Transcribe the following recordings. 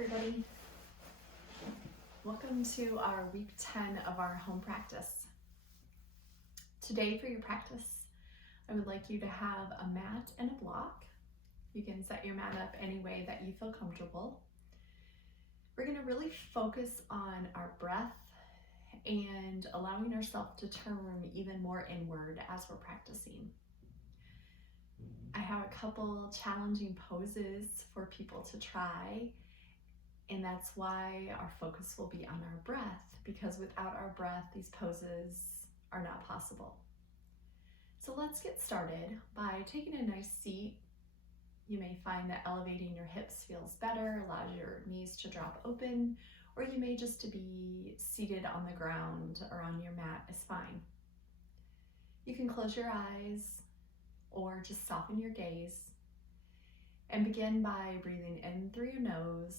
everybody. Welcome to our week 10 of our home practice. Today for your practice, I would like you to have a mat and a block. You can set your mat up any way that you feel comfortable. We're going to really focus on our breath and allowing ourselves to turn even more inward as we're practicing. I have a couple challenging poses for people to try. And that's why our focus will be on our breath, because without our breath, these poses are not possible. So let's get started by taking a nice seat. You may find that elevating your hips feels better, allows your knees to drop open, or you may just to be seated on the ground or on your mat is fine. You can close your eyes or just soften your gaze and begin by breathing in through your nose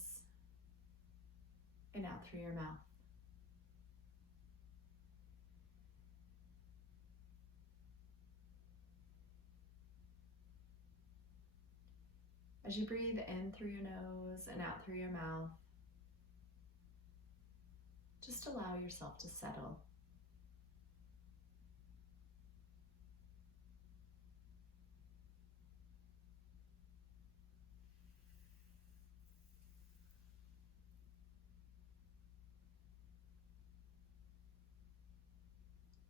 and out through your mouth. As you breathe in through your nose and out through your mouth, just allow yourself to settle.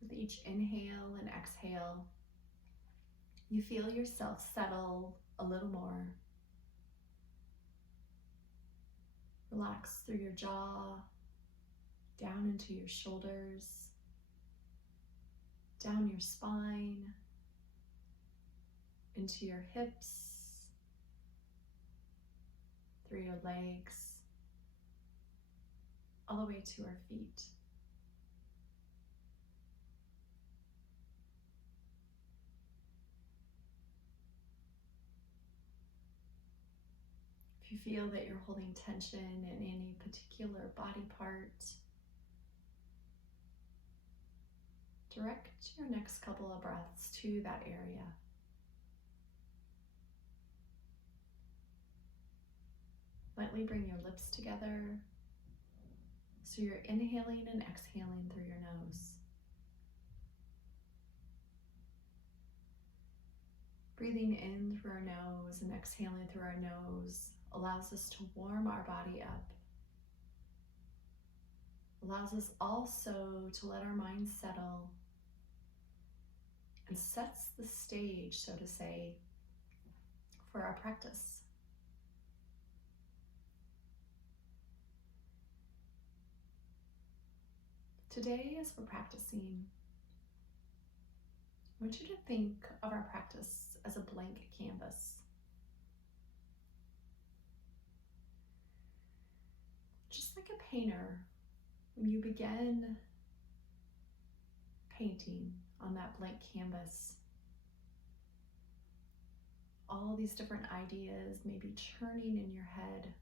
With each inhale and exhale, you feel yourself settle a little more. Relax through your jaw, down into your shoulders, down your spine, into your hips, through your legs, all the way to our feet. If you feel that you're holding tension in any particular body part, direct your next couple of breaths to that area. Lightly bring your lips together so you're inhaling and exhaling through your nose. Breathing in through our nose and exhaling through our nose allows us to warm our body up. Allows us also to let our mind settle and sets the stage, so to say, for our practice. Today, as we're practicing, I want you to think of our practice as a blank canvas. Just like a painter, when you begin painting on that blank canvas, all these different ideas may be churning in your head.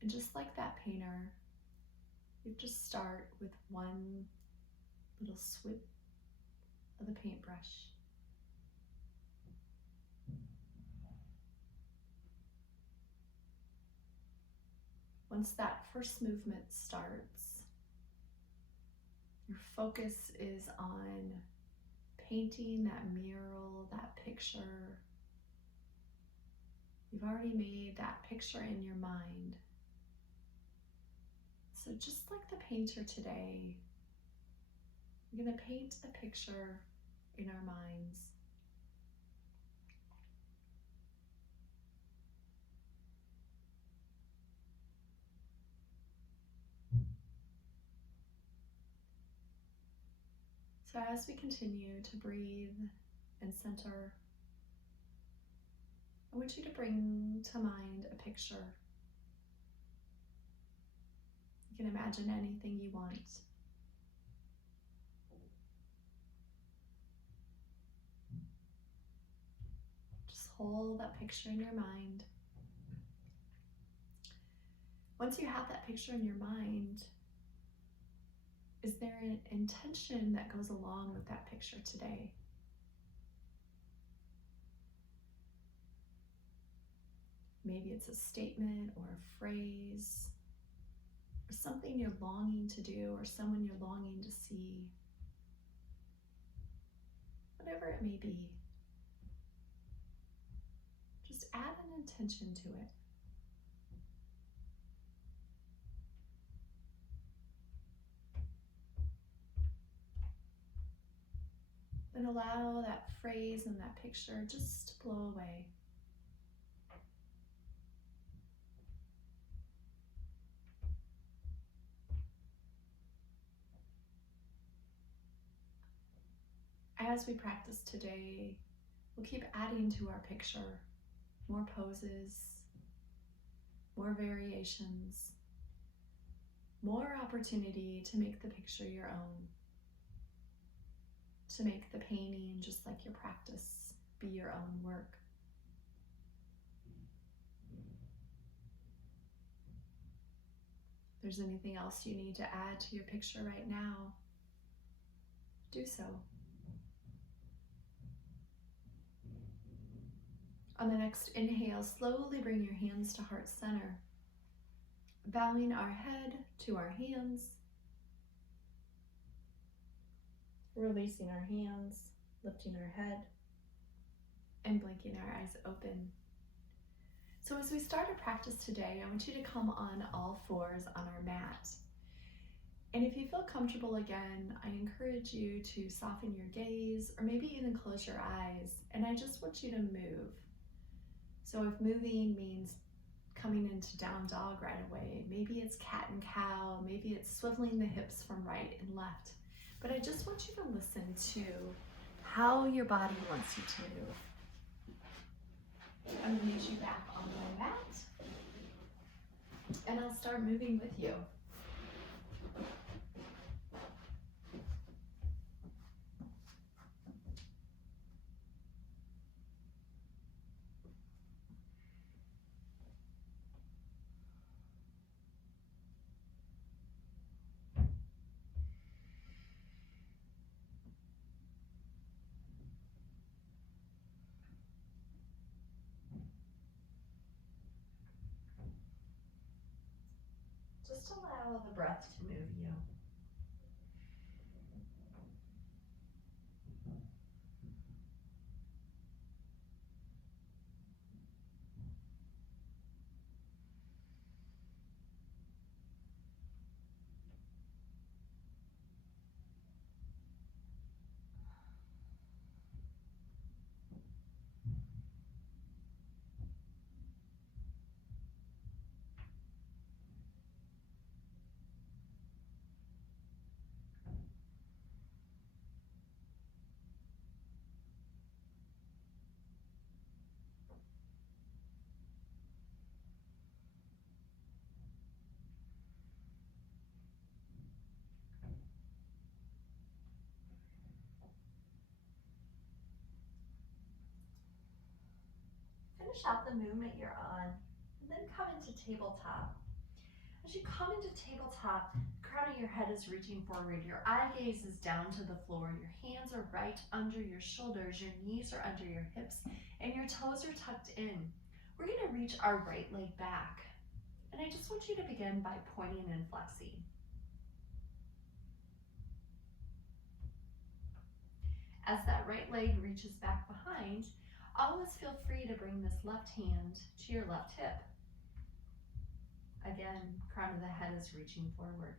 And just like that painter, you just start with one little swip of the paintbrush. Once that first movement starts, your focus is on painting that mural, that picture. You've already made that picture in your mind. So just like the painter today, we're going to paint a picture in our minds. So as we continue to breathe and center, I want you to bring to mind a picture. You can imagine anything you want. Just hold that picture in your mind. Once you have that picture in your mind, is there an intention that goes along with that picture today? Maybe it's a statement or a phrase, or something you're longing to do, or someone you're longing to see. Whatever it may be, just add an intention to it. Then allow that phrase and that picture just to blow away. As we practice today, we'll keep adding to our picture, more poses, more variations, more opportunity to make the picture your own, to make the painting, just like your practice, be your own work. If there's anything else you need to add to your picture right now, do so. On the next inhale, slowly bring your hands to heart center, bowing our head to our hands, releasing our hands, lifting our head, and blinking our eyes open. So as we start our practice today, I want you to come on all fours on our mat. And if you feel comfortable again, I encourage you to soften your gaze or maybe even close your eyes. And I just want you to move. So if moving means coming into down dog right away, maybe it's cat and cow, maybe it's swiveling the hips from right and left. But I just want you to listen to how your body wants you to move. I'm going to meet you back on my mat, and I'll start moving with you. Just allow the breath to move you. Finish out the movement you're on, and then come into tabletop. As you come into tabletop, the crown of your head is reaching forward, your eye gaze is down to the floor, your hands are right under your shoulders, your knees are under your hips, and your toes are tucked in. We're going to reach our right leg back, and I just want you to begin by pointing and flexing. As that right leg reaches back behind, always feel free to bring this left hand to your left hip. Again, crown of the head is reaching forward.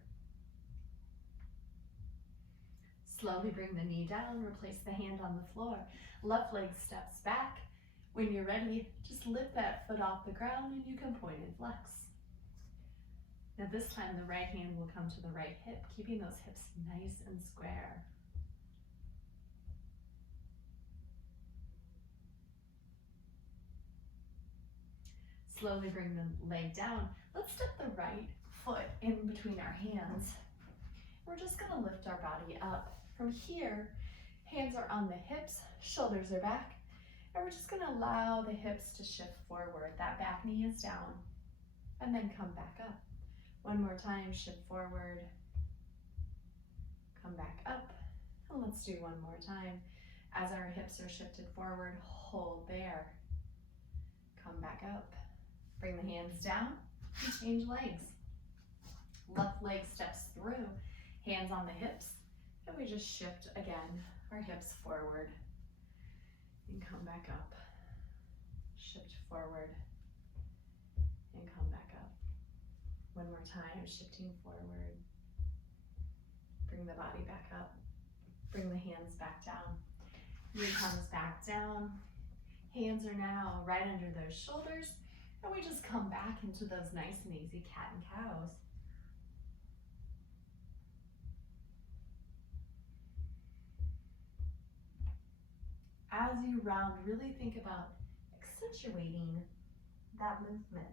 Slowly bring the knee down, replace the hand on the floor. Left leg steps back. When you're ready, just lift that foot off the ground and you can point and flex. Now this time the right hand will come to the right hip, keeping those hips nice and square. Slowly bring the leg down. Let's step the right foot in between our hands. We're just going to lift our body up. From here, hands are on the hips, shoulders are back, and we're just going to allow the hips to shift forward. That back knee is down, and then come back up. One more time, shift forward, come back up, and let's do one more time. As our hips are shifted forward, hold there, come back up, Bring the hands down and change legs. Left leg steps through, hands on the hips, and we just shift again, our hips forward and come back up. Shift forward and come back up. One more time, shifting forward. Bring the body back up. Bring the hands back down. Knee comes back down. Hands are now right under those shoulders, and we just come back into those nice and easy cat and cows. As you round, really think about accentuating that movement.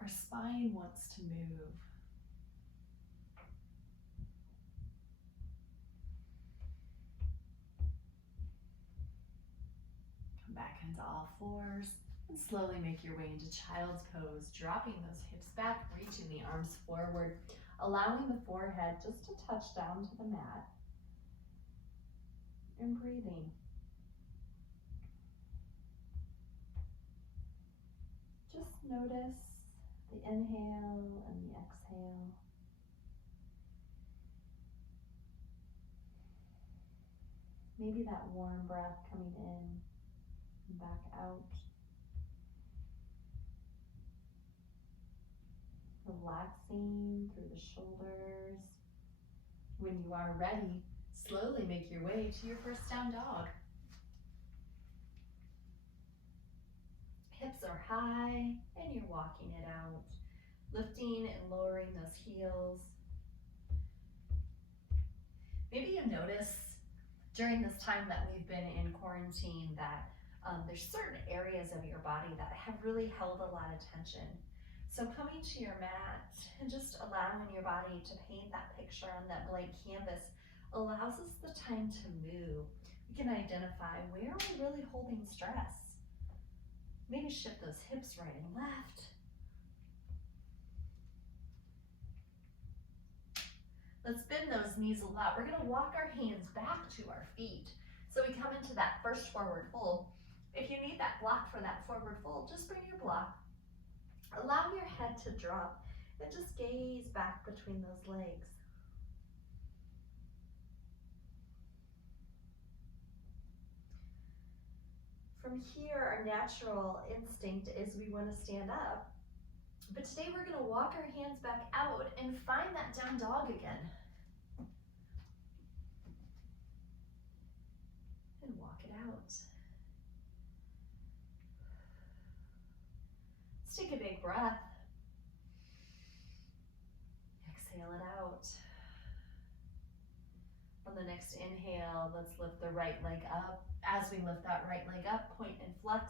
Our spine wants to move. Come back into all fours and slowly make your way into child's pose, dropping those hips back, reaching the arms forward, allowing the forehead just to touch down to the mat, and breathing. Just notice the inhale and the exhale. Maybe that warm breath coming in and back out. Relaxing through the shoulders. When you are ready, slowly make your way to your first down dog. Hips are high and you're walking it out. Lifting and lowering those heels. Maybe you notice during this time that we've been in quarantine that there's certain areas of your body that have really held a lot of tension. So coming to your mat and just allowing your body to paint that picture on that blank canvas allows us the time to move. We can identify where are we really holding stress. Maybe shift those hips right and left. Let's bend those knees a lot. We're gonna walk our hands back to our feet. So we come into that first forward fold. If you need that block for that forward fold, just bring your block. Allow your head to drop and just gaze back between those legs. From here, our natural instinct is we want to stand up. But today we're going to walk our hands back out and find that down dog again. And walk it out. Let's take a big breath. Exhale it out. On the next inhale, let's lift the right leg up. As we lift that right leg up, point and flex.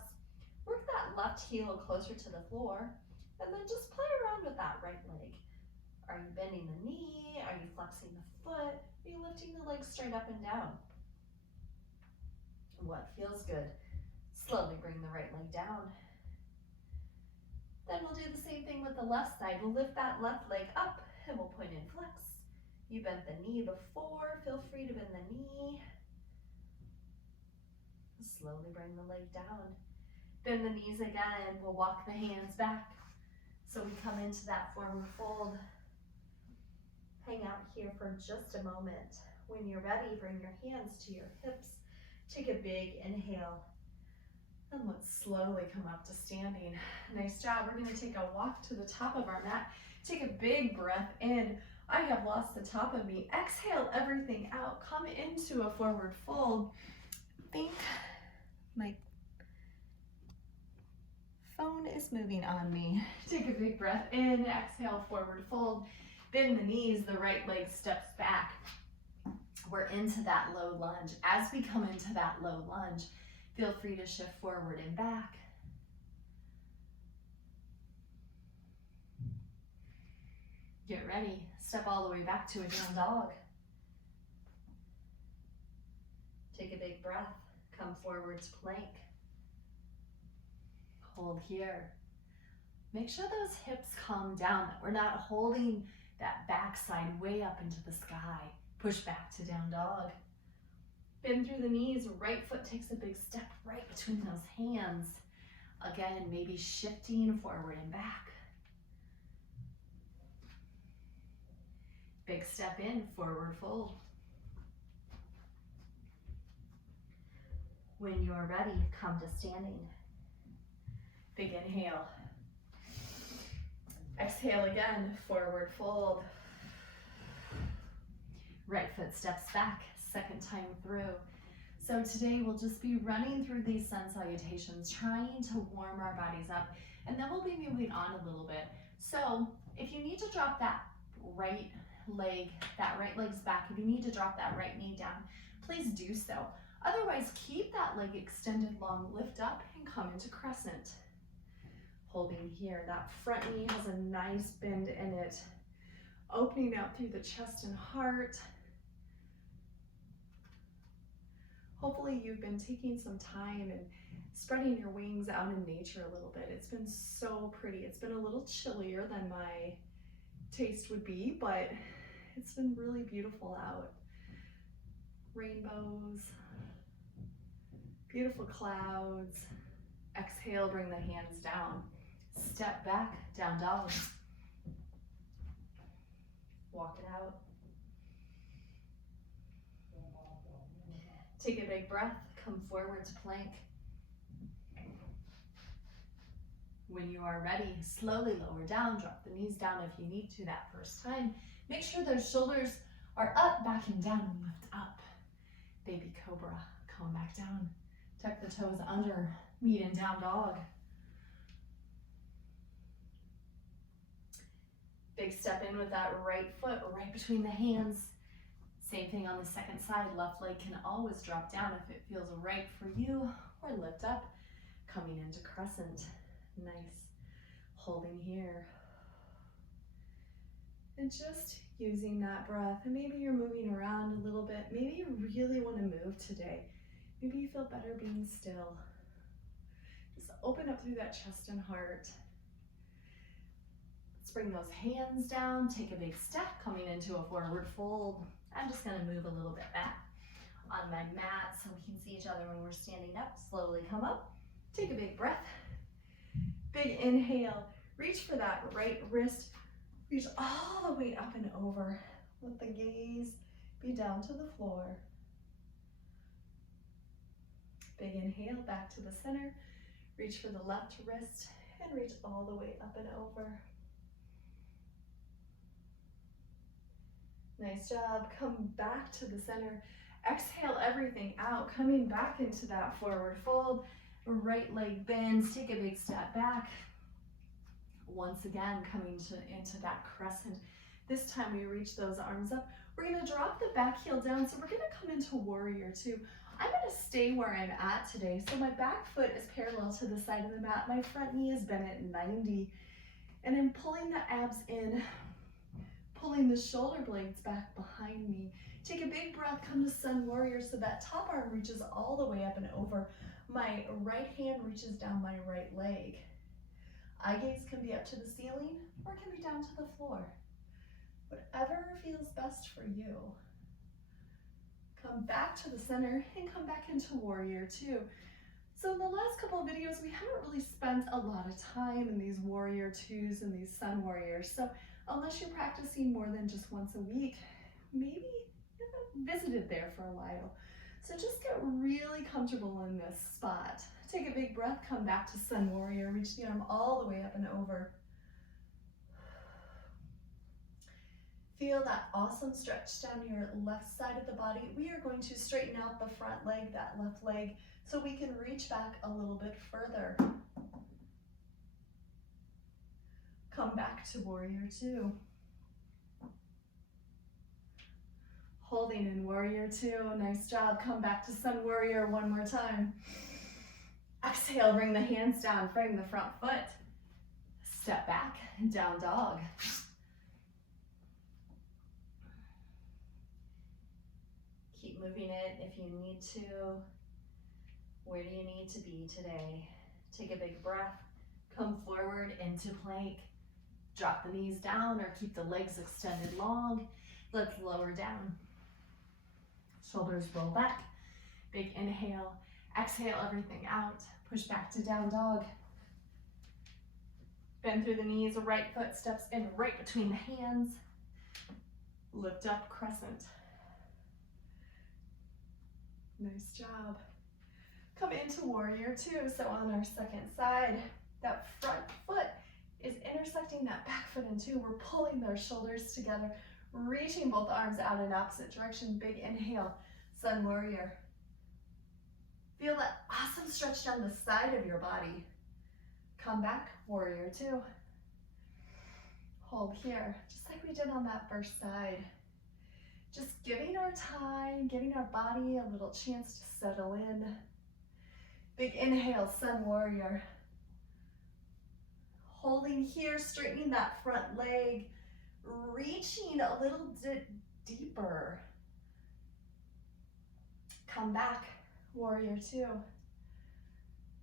Work that left heel closer to the floor, and then just play around with that right leg. Are you bending the knee? Are you flexing the foot? Are you lifting the leg straight up and down? What feels good? Slowly bring the right leg down. Then we'll do the same thing with the left side. We'll lift that left leg up, and we'll point and flex. You bent the knee before, feel free to bend the knee. Slowly bring the leg down. Bend the knees again, we'll walk the hands back. So we come into that forward fold. Hang out here for just a moment. When you're ready, bring your hands to your hips. Take a big inhale. And let's slowly come up to standing. Nice job. We're going to take a walk to the top of our mat. Take a big breath in. I have lost the top of me. Exhale everything out. Come into a forward fold. I think my phone is moving on me. Take a big breath in. Exhale, forward fold. Bend the knees. The right leg steps back. We're into that low lunge. As we come into that low lunge, feel free to shift forward and back. Get ready. Step all the way back to a down dog. Take a big breath. Come forward to plank. Hold here. Make sure those hips calm down, that we're not holding that backside way up into the sky. Push back to down dog. Bend through the knees, right foot takes a big step right between those hands. Again, maybe shifting forward and back. Big step in, forward fold. When you're ready, come to standing. Big inhale. Exhale again, forward fold. Right foot steps back, second time through. So today we'll just be running through these sun salutations, trying to warm our bodies up, and then we'll be moving on a little bit. So if you need to drop that right leg's back, if you need to drop that right knee down, please do so. Otherwise, keep that leg extended long, lift up and come into crescent. Holding here, that front knee has a nice bend in it, opening out through the chest and heart. Hopefully you've been taking some time and spreading your wings out in nature a little bit. It's been so pretty. It's been a little chillier than my taste would be, but it's been really beautiful out. Rainbows, beautiful clouds. Exhale, bring the hands down. Step back, down dog. Walk it out. Take a big breath, come forward to plank. When you are ready, slowly lower down, drop the knees down if you need to that first time. Make sure those shoulders are up, backing down, and lift up. Baby cobra, come back down. Tuck the toes under, meet in down dog. Big step in with that right foot right between the hands. Same thing on the second side. Left leg can always drop down if it feels right for you, or lift up, coming into crescent. Nice. Holding here. And just using that breath. And maybe you're moving around a little bit. Maybe you really want to move today. Maybe you feel better being still. Just open up through that chest and heart. Let's bring those hands down. Take a big step, coming into a forward fold. I'm just going to move a little bit back on my mat so we can see each other when we're standing up. Slowly come up. Take a big breath. Big inhale. Reach for that right wrist. Reach all the way up and over. Let the gaze be down to the floor. Big inhale, back to the center. Reach for the left wrist and reach all the way up and over. Nice job. Come back to the center. Exhale everything out, coming back into that forward fold. Right leg bends, take a big step back. Once again, coming into that crescent. This time we reach those arms up. We're gonna drop the back heel down, so we're gonna come into warrior two. I'm gonna stay where I'm at today. So my back foot is parallel to the side of the mat. My front knee is bent at 90. And I'm pulling the abs in, pulling the shoulder blades back behind me. Take a big breath, come to sun warrior so that top arm reaches all the way up and over. My right hand reaches down my right leg. Eye gaze can be up to the ceiling or it can be down to the floor. Whatever feels best for you. Come back to the center and come back into warrior two. So in the last couple of videos, we haven't really spent a lot of time in these warrior twos and these sun warriors. So unless you're practicing more than just once a week, maybe you haven't visited there for a while. So just get really comfortable in this spot. Take a big breath, come back to sun warrior, reach the arm all the way up and over. Feel that awesome stretch down your left side of the body. We are going to straighten out the front leg, that left leg, so we can reach back a little bit further. Come back to warrior two. Holding in warrior two, nice job. Come back to sun warrior one more time. Exhale, bring the hands down, frame the front foot. Step back, down dog. Keep moving it if you need to. Where do you need to be today? Take a big breath, come forward into plank. Drop the knees down or keep the legs extended long. Let's lower down. Shoulders roll back. Big inhale, exhale everything out. Push back to down dog. Bend through the knees, right foot steps in right between the hands. Lift up, crescent. Nice job. Come into warrior two. So on our second side, that front foot is intersecting that back foot in two. We're pulling those shoulders together, reaching both arms out in opposite direction. Big inhale, sun warrior. Feel that awesome stretch down the side of your body. Come back, warrior two. Hold here, just like we did on that first side. Just giving our time, giving our body a little chance to settle in. Big inhale, sun warrior. Holding here, straightening that front leg, reaching a little bit deeper. Come back, warrior two.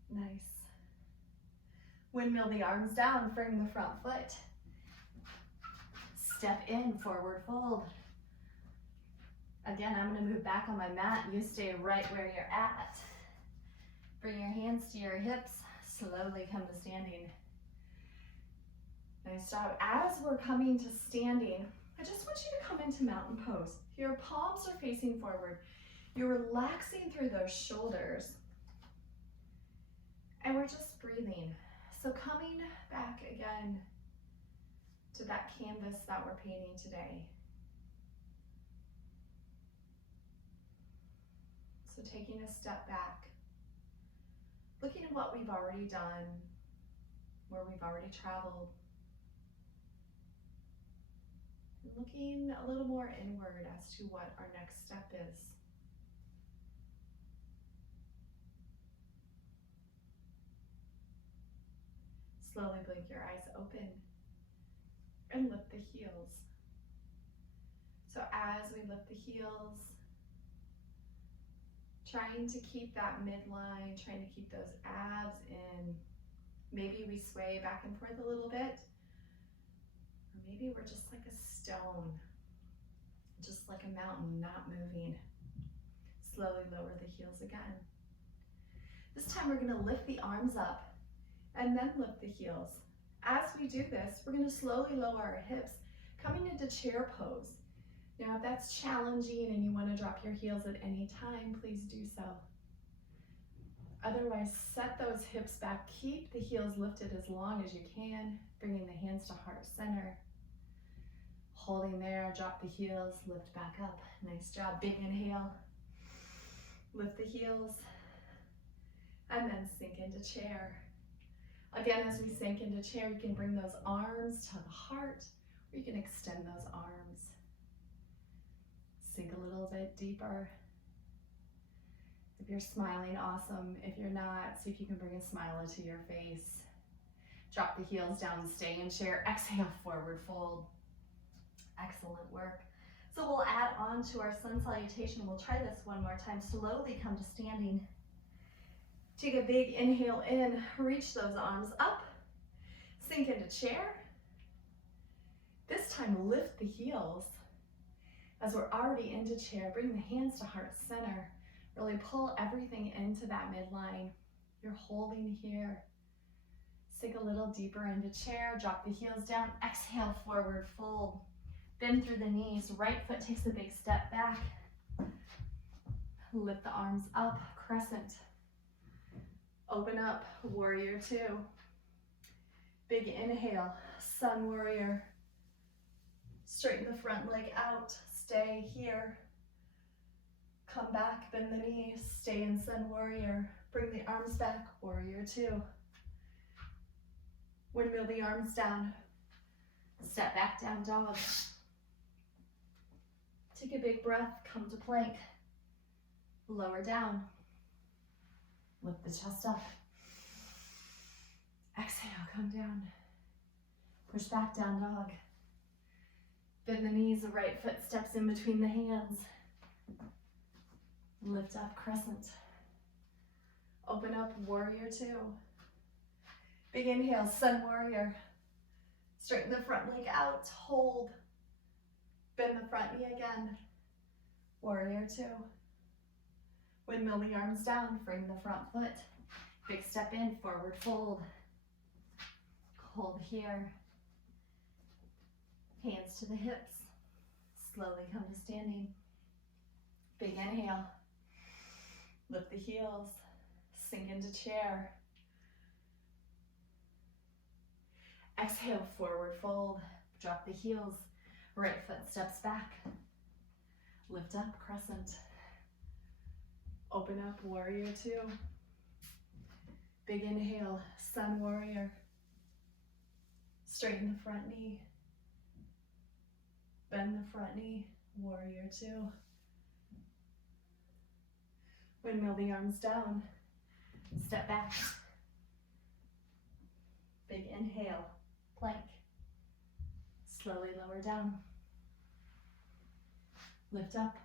Nice. Windmill the arms down, frame the front foot. Step in, forward fold. Again, I'm gonna move back on my mat. You stay right where you're at. Bring your hands to your hips. Slowly come to standing. Nice job. As we're coming to standing, I just want you to come into mountain pose. Your palms are facing forward. You're relaxing through those shoulders. And we're just breathing. So coming back again to that canvas that we're painting today. So taking a step back, looking at what we've already done, where we've already traveled, and looking a little more inward as to what our next step is. Slowly blink your eyes open and lift the heels. So as we lift the heels, trying to keep that midline, trying to keep those abs in. Maybe we sway back and forth a little bit, or maybe we're just like a stone, just like a mountain, not moving. Slowly lower the heels again. This time we're gonna lift the arms up and then lift the heels. As we do this, we're gonna slowly lower our hips, coming into chair pose. Now, if that's challenging and you want to drop your heels at any time, please do so. Otherwise, set those hips back. Keep the heels lifted as long as you can, bringing the hands to heart center. Holding there, drop the heels, lift back up. Nice job. Big inhale. Lift the heels. And then sink into chair. Again, as we sink into chair, you can bring those arms to the heart, or you can extend those arms. Sink a little bit deeper. If you're smiling, awesome. If you're not, see if you can bring a smile into your face. Drop the heels down, stay in chair. Exhale, forward fold. Excellent work. So we'll add on to our sun salutation. We'll try this one more time. Slowly come to standing. Take a big inhale in, reach those arms up, sink into chair. This time, lift the heels. As we're already into chair, bring the hands to heart center. Really pull everything into that midline. You're holding here. Sink a little deeper into chair, drop the heels down, exhale, forward fold. Bend through the knees, right foot takes a big step back. Lift the arms up, crescent. Open up, warrior two. Big inhale, sun warrior. Straighten the front leg out, stay here. Come back, bend the knees, stay in sun warrior. Bring the arms back, warrior two. Windmill the arms down. Step back, down dog. Take a big breath, come to plank. Lower down. Lift the chest up. Exhale, come down. Push back, down dog. Bend the knees, the right foot steps in between the hands. Lift up, crescent. Open up, warrior two. Big inhale, sun warrior. Straighten the front leg out, hold. Bend the front knee again. Warrior two. Windmill the arms down, bring the front foot. Big step in, forward fold. Hold here. Hands to the hips. Slowly come to standing. Big inhale. Lift the heels. Sink into chair. Exhale, forward fold. Drop the heels. Right foot steps back. Lift up, crescent. Open up, warrior two. Big inhale, sun warrior. Straighten the front knee. Bend the front knee, warrior two. Windmill the arms down. Step back. Big inhale, plank. Slowly lower down. Lift up.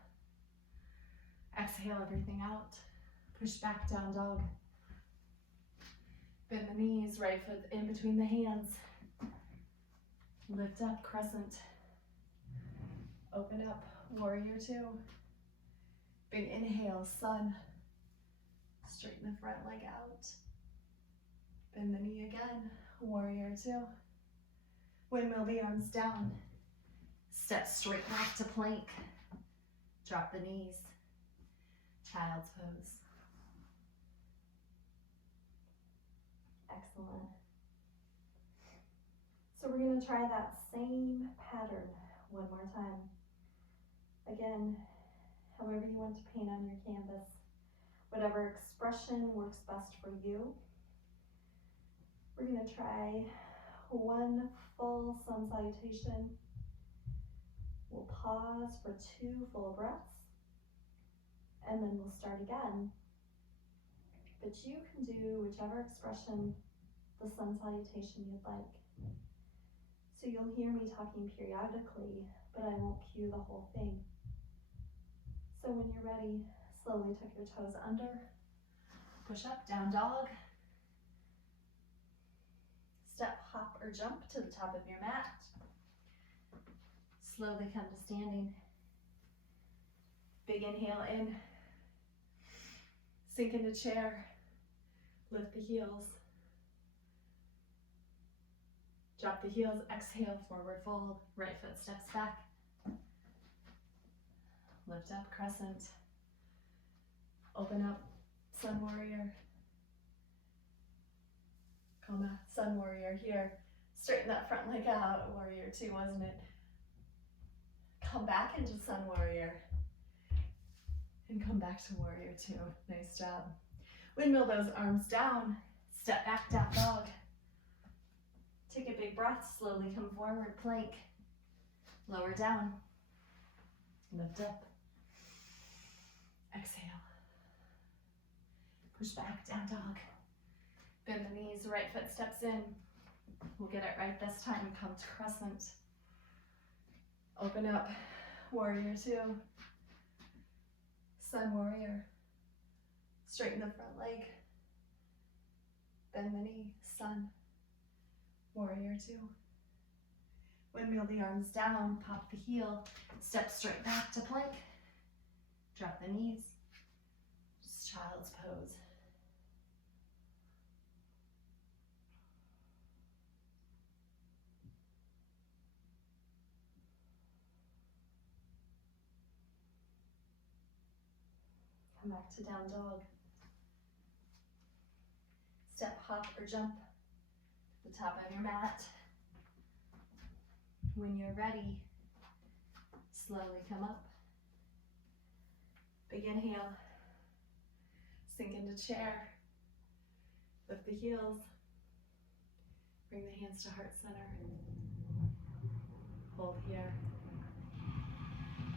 Exhale everything out. Push back, down dog. Bend the knees, right foot in between the hands. Lift up, crescent. Open up, warrior two. Big inhale, sun. Straighten the front leg out. Bend the knee again, warrior two. Windmill the arms down. Step straight back to plank. Drop the knees. Child's pose. Excellent. So we're going to try that same pattern one more time. Again, however you want to paint on your canvas, whatever expression works best for you. We're going to try one full sun salutation. We'll pause for 2 full breaths, and then we'll start again. But you can do whichever expression, the sun salutation you'd like. So you'll hear me talking periodically, but I won't cue the whole thing. So when you're ready, slowly tuck your toes under, push up, down dog. Step, hop, or jump to the top of your mat. Slowly come to standing. Big inhale in. Sink into chair. Lift the heels. Drop the heels, exhale, forward fold. Right foot steps back. Lift up, crescent. Open up, sun warrior. Comma, sun warrior here. Straighten that front leg out, warrior two, wasn't it? Come back into sun warrior. And come back to warrior two. Nice job. Windmill those arms down. Step back, down dog. Take a big breath, slowly come forward, plank. Lower down. Lift up. Exhale. Push back, down dog. Bend the knees, right foot steps in. We'll get it right this time. Come to crescent. Open up, warrior two. Sun warrior. Straighten the front leg. Bend the knee, sun. Warrior two. Windmill the arms down, pop the heel. Step straight back to plank. Drop the knees. Just child's pose. Come back to down dog. Step, hop, or jump to the top of your mat. When you're ready, slowly come up. Big inhale. Sink into chair. Lift the heels. Bring the hands to heart center. Hold here.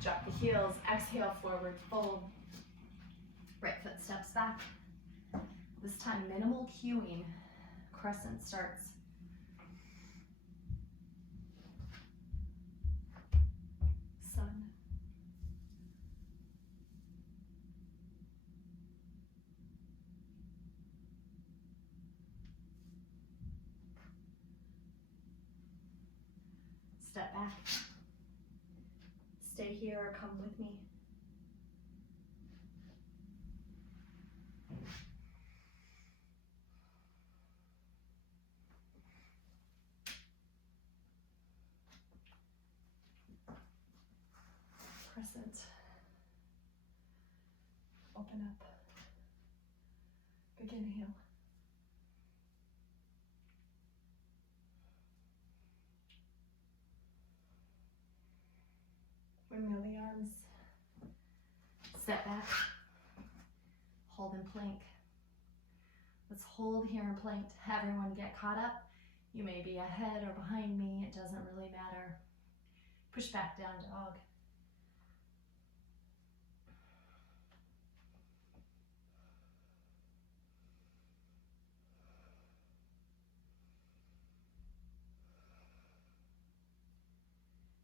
Drop the heels. Exhale, forward fold. Right foot steps back. This time, minimal cueing. Crescent starts. Sun. Step back. Stay here or come with me. crescent. Open up. Big inhale. Windmill the arms. Step back. Hold in plank. Let's hold here in plank. Everyone get caught up. You may be ahead or behind me. It doesn't really matter. Push back down dog.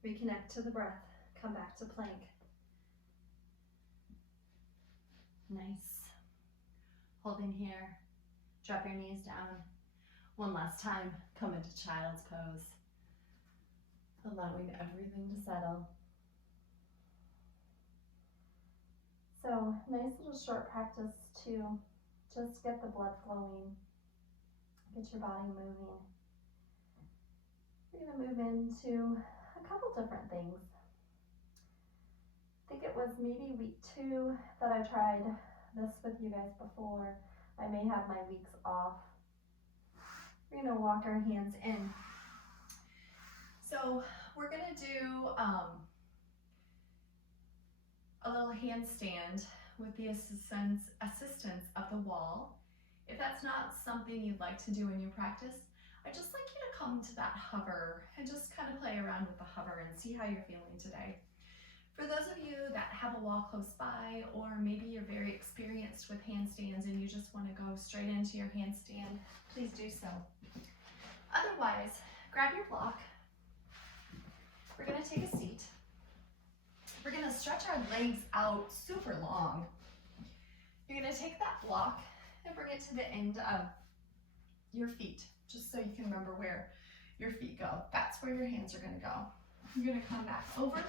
Reconnect to the breath. Come back to plank. Nice. Holding here. Drop your knees down. One last time. Come into child's pose. Allowing everything to settle. So, nice little short practice to just get the blood flowing. Get your body moving. We're going to move into a couple different things. I think it was maybe week 2 that I tried this with you guys before. I may have my weeks off. We're going to walk our hands in. So we're going to do a little handstand with the assistance of the wall. If that's not something you'd like to do in your practice, I'd just like you to come to that hover and just kind of play around with the hover and see how you're feeling today. For those of you that have a wall close by, or maybe you're very experienced with handstands and you just want to go straight into your handstand, please do so. Otherwise, grab your block. We're going to take a seat. We're going to stretch our legs out super long. You're going to take that block and bring it to the end of your feet, just so you can remember where your feet go. That's where your hands are going to go. You're going to come back over.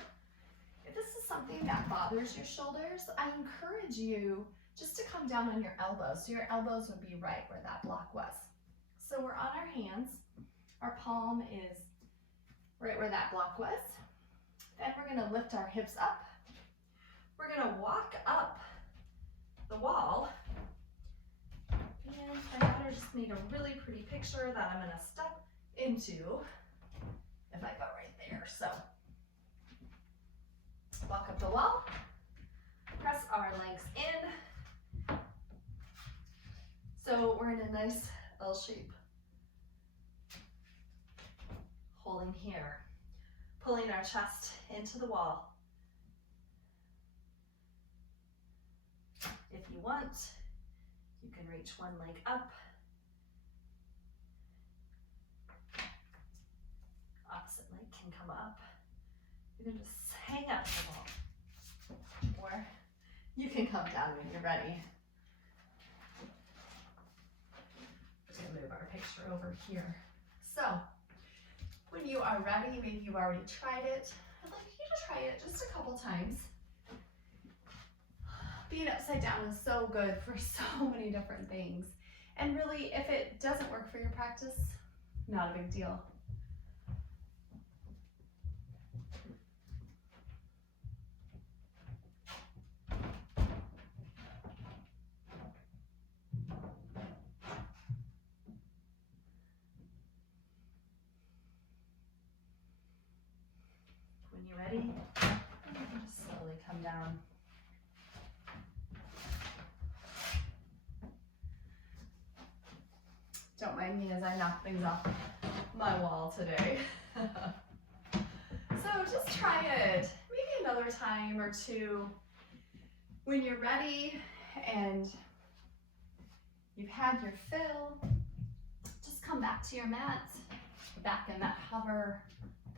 If this is something that bothers your shoulders, I encourage you just to come down on your elbows. So your elbows would be right where that block was. So we're on our hands. Our palm is right where that block was. Then we're going to lift our hips up. We're going to walk up the wall. And my daughter just made a really pretty picture that I'm going to step into if I go right there. So walk up the wall, press our legs in. So we're in a nice L shape. Holding here, pulling our chest into the wall. If you want, you can reach one leg up. Opposite leg can come up. You can just hang out the wall. Or you can come down when you're ready. Just gonna move our picture over here. So, when you are ready, maybe you've already tried it, I'd like you to try it just a couple times. Being upside down is so good for so many different things. And really, if it doesn't work for your practice, not a big deal. When you're ready, you can just slowly come down. Don't mind me as I knock things off my wall today. So just try it maybe another time or two. When you're ready and you've had your fill, just come back to your mat, back in that hover,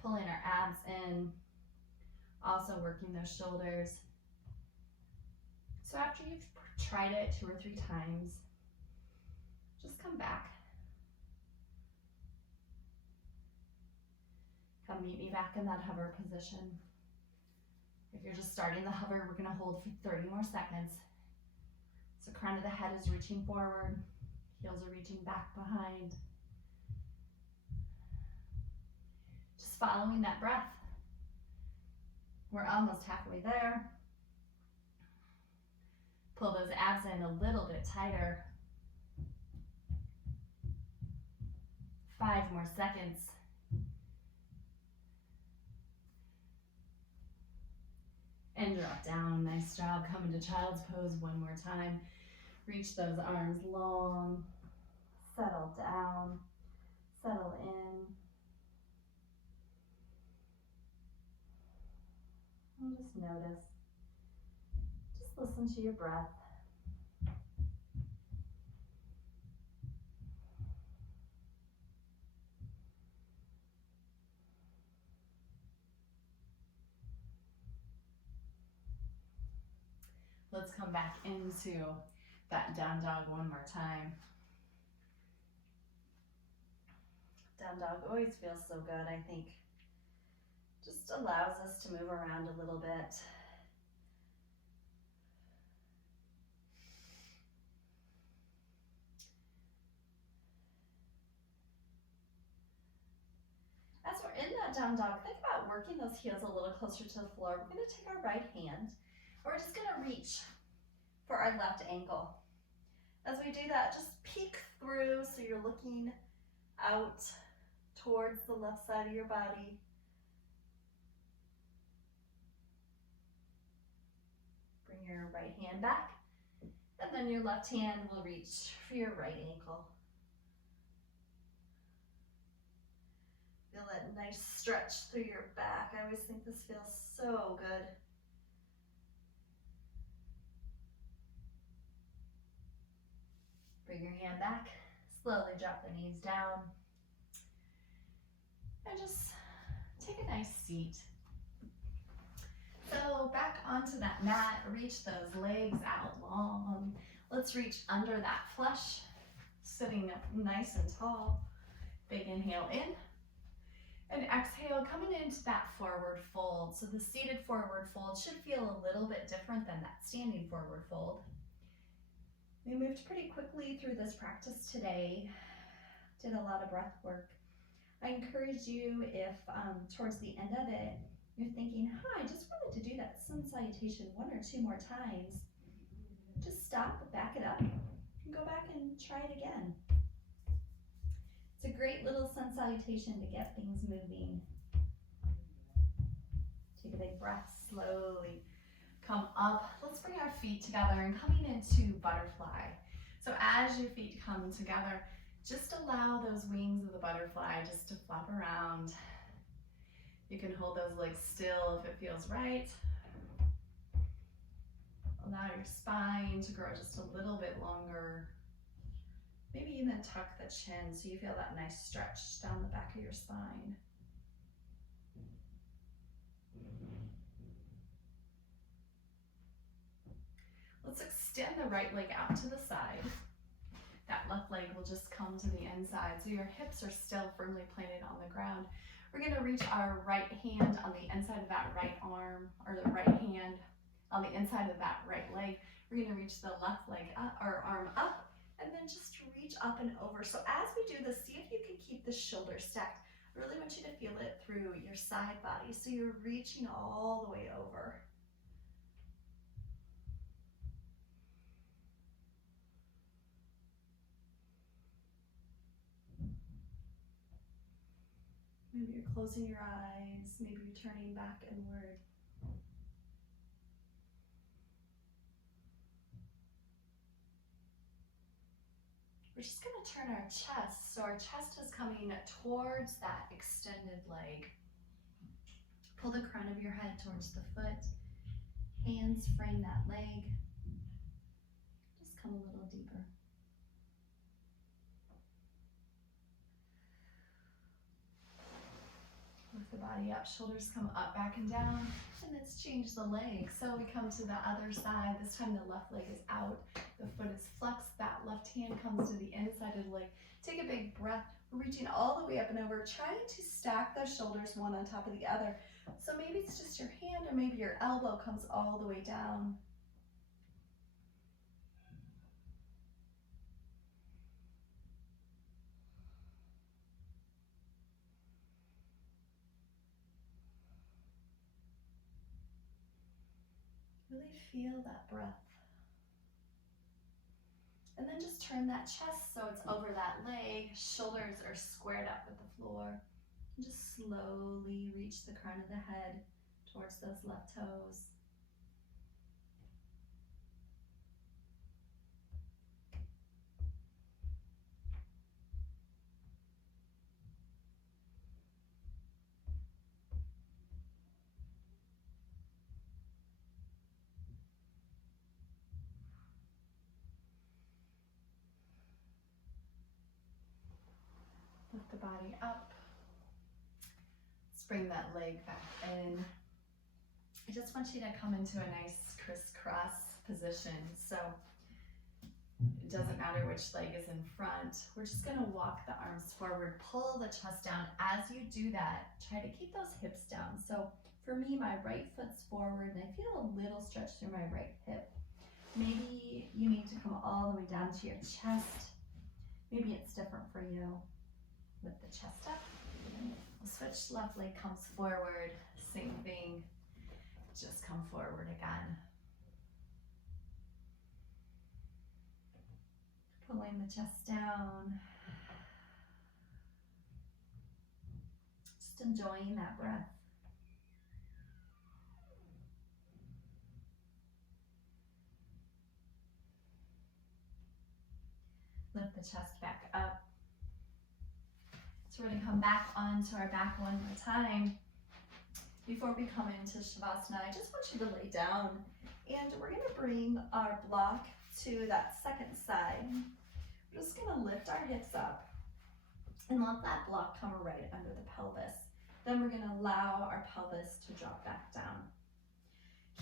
pulling our abs in, also working those shoulders. So after you've tried it 2 or 3 times, just come back. Come meet me back in that hover position. If you're just starting the hover, we're going to hold for 30 more seconds. So crown of the head is reaching forward, heels are reaching back behind. Just following that breath. We're almost halfway there. Pull those abs in a little bit tighter. 5 more seconds. And drop down. Nice job. Coming to child's pose one more time. Reach those arms long. Settle down. Settle in. And just notice. Just listen to your breath. Let's come back into that down dog one more time. Down dog always feels so good, I think. Just allows us to move around a little bit. As we're in that down dog, think about working those heels a little closer to the floor. We're going to take our right hand. We're just going to reach for our left ankle. As we do that, just peek through so you're looking out towards the left side of your body. Bring your right hand back, and then your left hand will reach for your right ankle. Feel that nice stretch through your back. I always think this feels so good. Bring your hand back, slowly drop the knees down, and just take a nice seat. So back onto that mat, reach those legs out long. Let's reach under that flush, sitting up nice and tall. Big inhale in, and exhale, coming into that forward fold. So the seated forward fold should feel a little bit different than that standing forward fold. We moved pretty quickly through this practice today, did a lot of breath work. I encourage you, if towards the end of it, you're thinking, I just wanted to do that sun salutation 1 or 2 more times, just stop, back it up, and go back and try it again. It's a great little sun salutation to get things moving. Take a big breath, slowly come up. Let's bring our feet together and coming into butterfly. So as your feet come together, just allow those wings of the butterfly just to flap around. You can hold those legs still if it feels right. Allow your spine to grow just a little bit longer. Maybe even tuck the chin so you feel that nice stretch down the back of your spine. Let's extend the right leg out to the side. That left leg will just come to the inside, so your hips are still firmly planted on the ground. We're going to reach our right hand on the inside of that right arm, or the right hand on the inside of that right leg. We're going to reach the left leg up, or arm up, and then just reach up and over. So as we do this, see if you can keep the shoulders stacked. I really want you to feel it through your side body, so you're reaching all the way over. Maybe you're closing your eyes, maybe you're turning back inward. We're just going to turn our chest, so our chest is coming towards that extended leg. Pull the crown of your head towards the foot, hands frame that leg. Just come a little deeper. Lift the body up, shoulders come up, back and down, and let's change the leg. So we come to the other side. This time the left leg is out, the foot is flexed, that left hand comes to the inside of the leg. Take a big breath. We're reaching all the way up and over, trying to stack the shoulders one on top of the other. So maybe it's just your hand, or maybe your elbow comes all the way down. Really feel that breath. And then just turn that chest so it's over that leg. Shoulders are squared up with the floor. And just slowly reach the crown of the head towards those left toes. Lift the body up. Let's bring that leg back in. I just want you to come into a nice crisscross position. So it doesn't matter which leg is in front. We're just gonna walk the arms forward, pull the chest down. As you do that, try to keep those hips down. So for me, my right foot's forward and I feel a little stretch through my right hip. Maybe you need to come all the way down to your chest. Maybe it's different for you. Lift the chest up. We'll switch, left leg comes forward. Same thing, just come forward again. Pulling the chest down. Just enjoying that breath. Lift the chest back up. So we're going to come back onto our back one more time. Before we come into Shavasana, I just want you to lay down and we're going to bring our block to that second side. We're just going to lift our hips up and let that block come right under the pelvis. Then we're going to allow our pelvis to drop back down.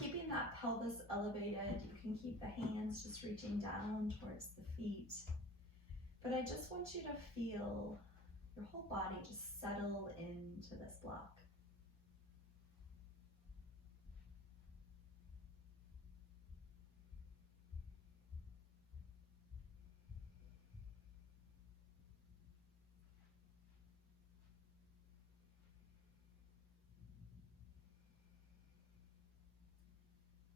Keeping that pelvis elevated, you can keep the hands just reaching down towards the feet. But I just want you to feel your whole body just settle into this block.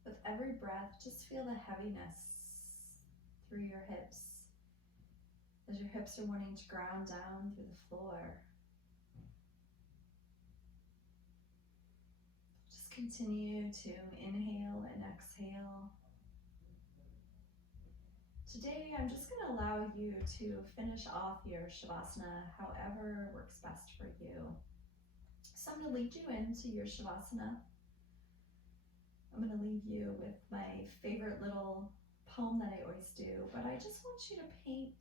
With every breath, just feel the heaviness through your hips, as your hips are wanting to ground down through the floor. Just continue to inhale and exhale. Today, I'm just going to allow you to finish off your Shavasana however works best for you. So I'm going to lead you into your Shavasana. I'm going to leave you with my favorite little poem that I always do, but I just want you to paint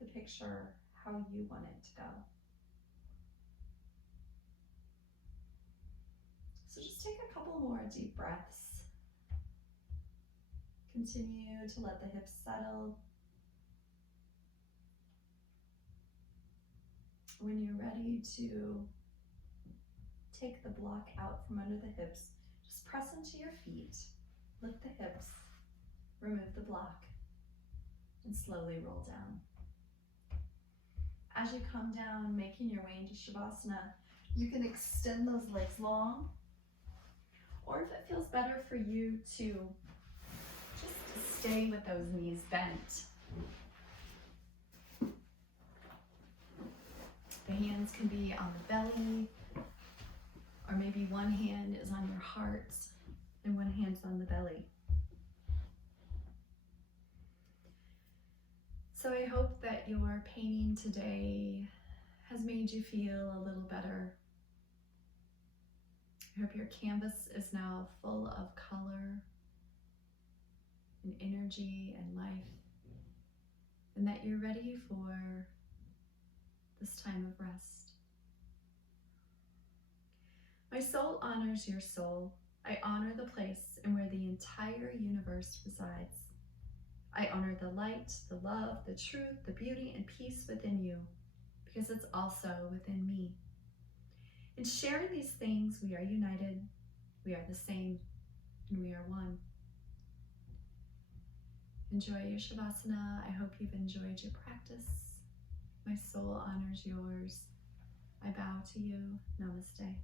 the picture how you want it to go. So just take a couple more deep breaths. Continue to let the hips settle. When you're ready to take the block out from under the hips, just press into your feet, lift the hips, remove the block, and slowly roll down. As you come down, making your way into Shavasana, you can extend those legs long, or if it feels better for you to just stay with those knees bent. The hands can be on the belly, or maybe one hand is on your heart and one hand's on the belly. So I hope that your painting today has made you feel a little better. I hope your canvas is now full of color and energy and life, and that you're ready for this time of rest. My soul honors your soul. I honor the place and where the entire universe resides. I honor the light, the love, the truth, the beauty, and peace within you, because it's also within me. In sharing these things, we are united, we are the same, and we are one. Enjoy your Shavasana. I hope you've enjoyed your practice. My soul honors yours. I bow to you. Namaste.